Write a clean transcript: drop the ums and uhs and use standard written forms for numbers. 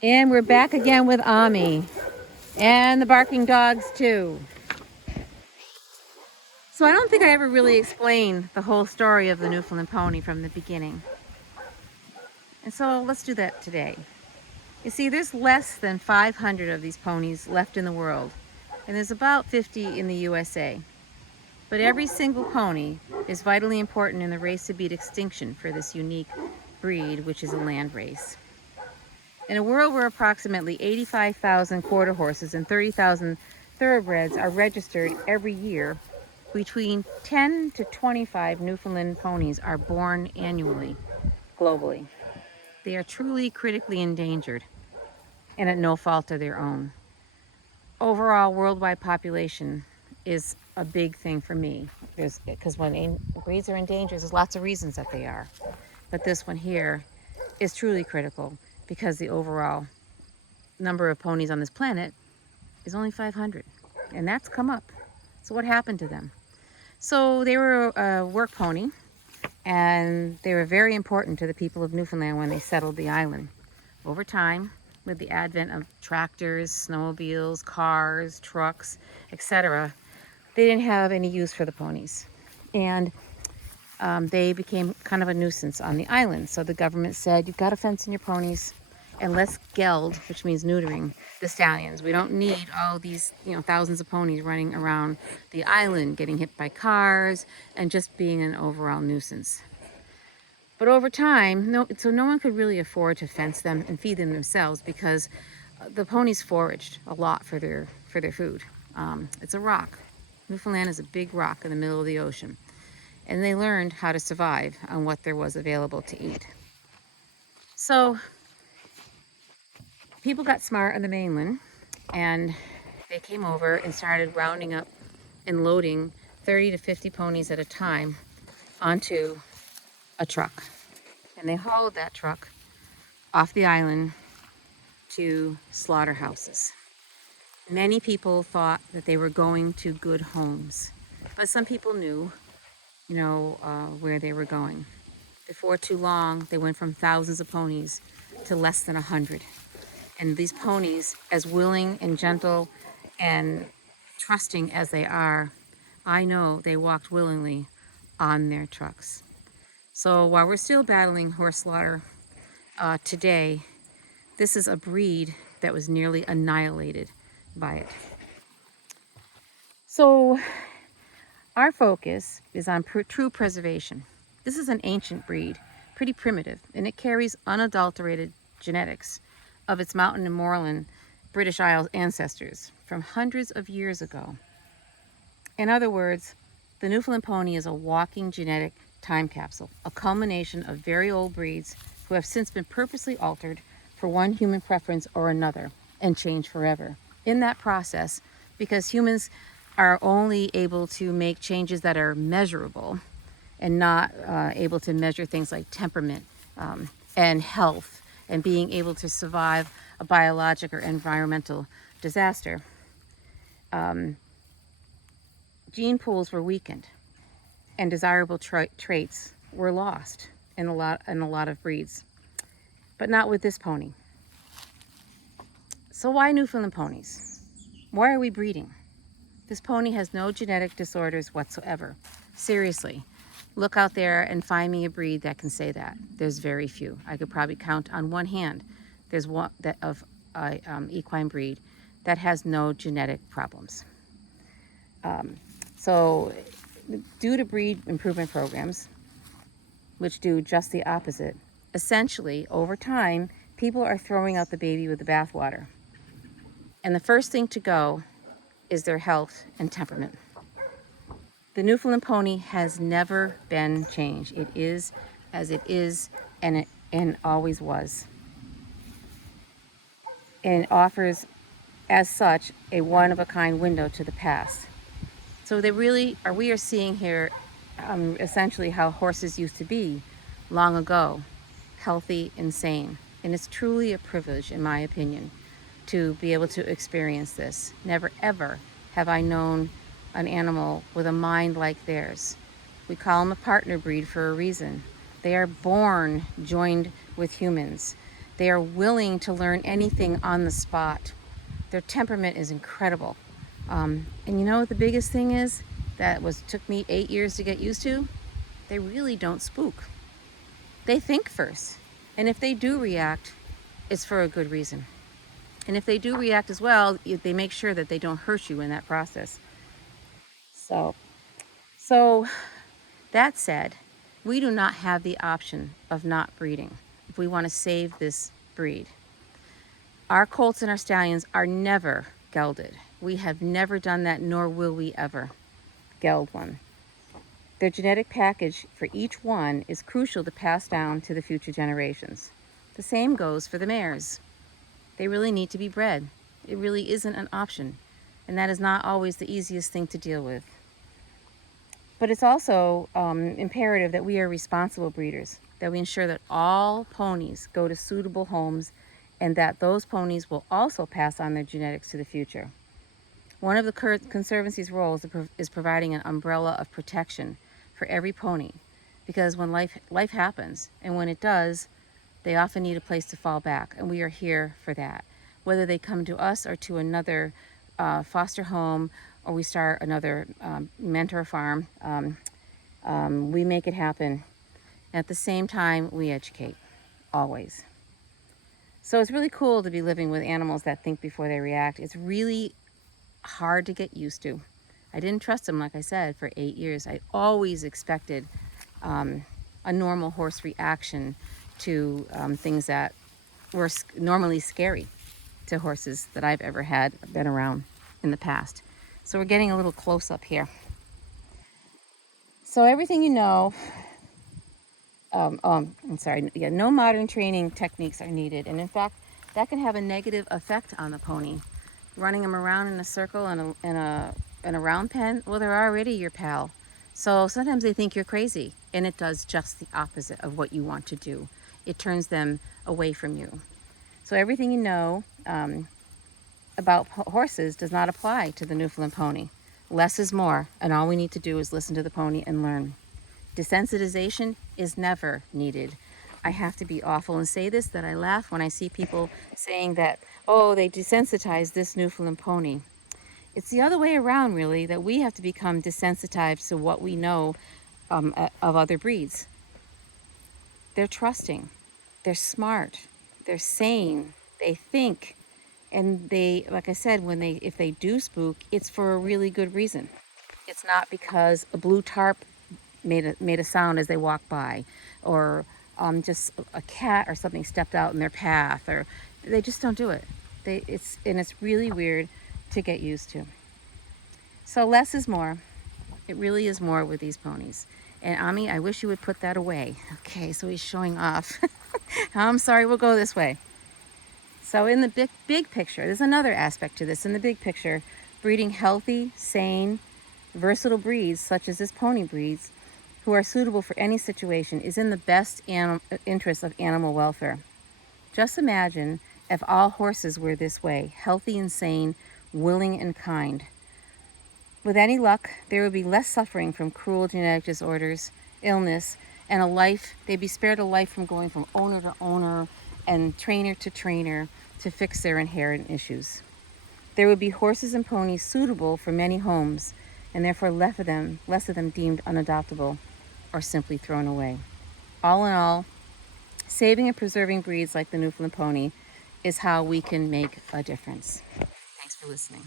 And we're back again with Ammy and the barking dogs too. So I don't think I ever really explained the whole story of the Newfoundland pony from the beginning. And so let's do that today. You see, there's less than 500 of these ponies left in the world, and there's about 50 in the USA. But every single pony is vitally important in the race to beat extinction for this unique breed, which is a land race. In a world where approximately 85,000 quarter horses and 30,000 thoroughbreds are registered every year, between 10 to 25 Newfoundland ponies are born annually globally. They are truly critically endangered and at no fault of their own. Overall worldwide population is a big thing for me, because when breeds are in danger, there's lots of reasons that they are. But this one here is truly critical because the overall number of ponies on this planet is only 500, and that's come up. So what happened to them? So they were a work pony, and they were very important to the people of Newfoundland when they settled the island. Over time, with the advent of tractors, snowmobiles, cars, trucks, etc., they didn't have any use for the ponies. And they became kind of a nuisance on the island. So the government said, you've got to fence in your ponies and let's geld, which means neutering, the stallions. We don't need all these, thousands of ponies running around the island, getting hit by cars, and just being an overall nuisance. But over time, no one could really afford to fence them and feed them themselves because the ponies foraged a lot for their food. It's a rock. Newfoundland is a big rock in the middle of the ocean. And they learned how to survive on what there was available to eat. So people got smart on the mainland, and they came over and started rounding up and loading 30 to 50 ponies at a time onto a truck. And they hauled that truck off the island to slaughterhouses. Many people thought that they were going to good homes, but some people knew where they were going. Before too long, they went from thousands of ponies to less than 100. And these ponies, as willing and gentle and trusting as they are, I know they walked willingly on their trucks. So while we're still battling horse slaughter today, this is a breed that was nearly annihilated by it. So our focus is on true preservation. This is an ancient breed, pretty primitive, and it carries unadulterated genetics of its mountain and moorland British Isles ancestors from hundreds of years ago. In other words, the Newfoundland pony is a walking genetic time capsule, a culmination of very old breeds who have since been purposely altered for one human preference or another and changed forever. In that process, because humans are only able to make changes that are measurable and not able to measure things like temperament and health and being able to survive a biologic or environmental disaster, gene pools were weakened and desirable traits were lost in a lot of breeds, but not with this pony. So why Newfoundland ponies? Why are we breeding? This pony has no genetic disorders whatsoever. Seriously, look out there and find me a breed that can say that. There's very few. I could probably count on one hand. There's one of equine breed that has no genetic problems. So due to breed improvement programs, which do just the opposite, essentially over time, people are throwing out the baby with the bathwater. And the first thing to go is their health and temperament. The Newfoundland pony has never been changed. It is as it is, and always was. And it offers, as such, a one-of-a-kind window to the past. So we are seeing here essentially how horses used to be long ago, healthy and sane. And it's truly a privilege, in my opinion, to be able to experience this. Never ever have I known an animal with a mind like theirs. We call them a partner breed for a reason. They are born joined with humans. They are willing to learn anything on the spot. Their temperament is incredible. And you know what the biggest thing is that took me 8 years to get used to? They really don't spook. They think first. And if they do react, it's for a good reason. And if they do react as well, they make sure that they don't hurt you in that process. So that said, we do not have the option of not breeding if we want to save this breed. Our colts and our stallions are never gelded. We have never done that, nor will we ever geld one. Their genetic package for each one is crucial to pass down to the future generations. The same goes for the mares. They really need to be bred. It really isn't an option, and that is not always the easiest thing to deal with. But it's also imperative that we are responsible breeders, that we ensure that all ponies go to suitable homes and that those ponies will also pass on their genetics to the future. One of the Conservancy's roles is providing an umbrella of protection for every pony, because when life happens, and when it does, they often need a place to fall back, and we are here for that. Whether they come to us or to another foster home, or we start another mentor farm, we make it happen. At the same time, we educate, always. So it's really cool to be living with animals that think before they react. It's really hard to get used to. I didn't trust them, like I said, for 8 years. I always expected a normal horse reaction to things that were normally scary to horses that I've ever been around in the past. So we're getting a little close up here. So everything you know, no modern training techniques are needed. And in fact, that can have a negative effect on the pony. Running them around in a circle in a round pen, well, they're already your pal. So sometimes they think you're crazy, and it does just the opposite of what you want to do. It turns them away from you. So everything you know about horses does not apply to the Newfoundland pony. Less is more, and all we need to do is listen to the pony and learn. Desensitization is never needed. I have to be awful and say this, that I laugh when I see people saying that, oh, they desensitized this Newfoundland pony. It's the other way around, really, that we have to become desensitized to what we know of other breeds. They're trusting, they're smart, they're sane, they think, and they, like I said, if they do spook, it's for a really good reason. It's not because a blue tarp made a sound as they walked by, or just a cat or something stepped out in their path, or they just don't do it. It's really weird to get used to. So less is more. It really is more with these ponies. And Ammy, I wish you would put that away. Okay, so he's showing off. I'm sorry, we'll go this way. So in the big picture, there's another aspect to this. In the big picture, breeding healthy, sane, versatile breeds, such as this pony breeds, who are suitable for any situation, is in the best interest of animal welfare. Just imagine if all horses were this way, healthy and sane, willing and kind. With any luck, there would be less suffering from cruel genetic disorders, illness, and they'd be spared a life from going from owner to owner and trainer to trainer to fix their inherent issues. There would be horses and ponies suitable for many homes, and therefore less of them deemed unadoptable or simply thrown away. All in all, saving and preserving breeds like the Newfoundland pony is how we can make a difference. Thanks for listening.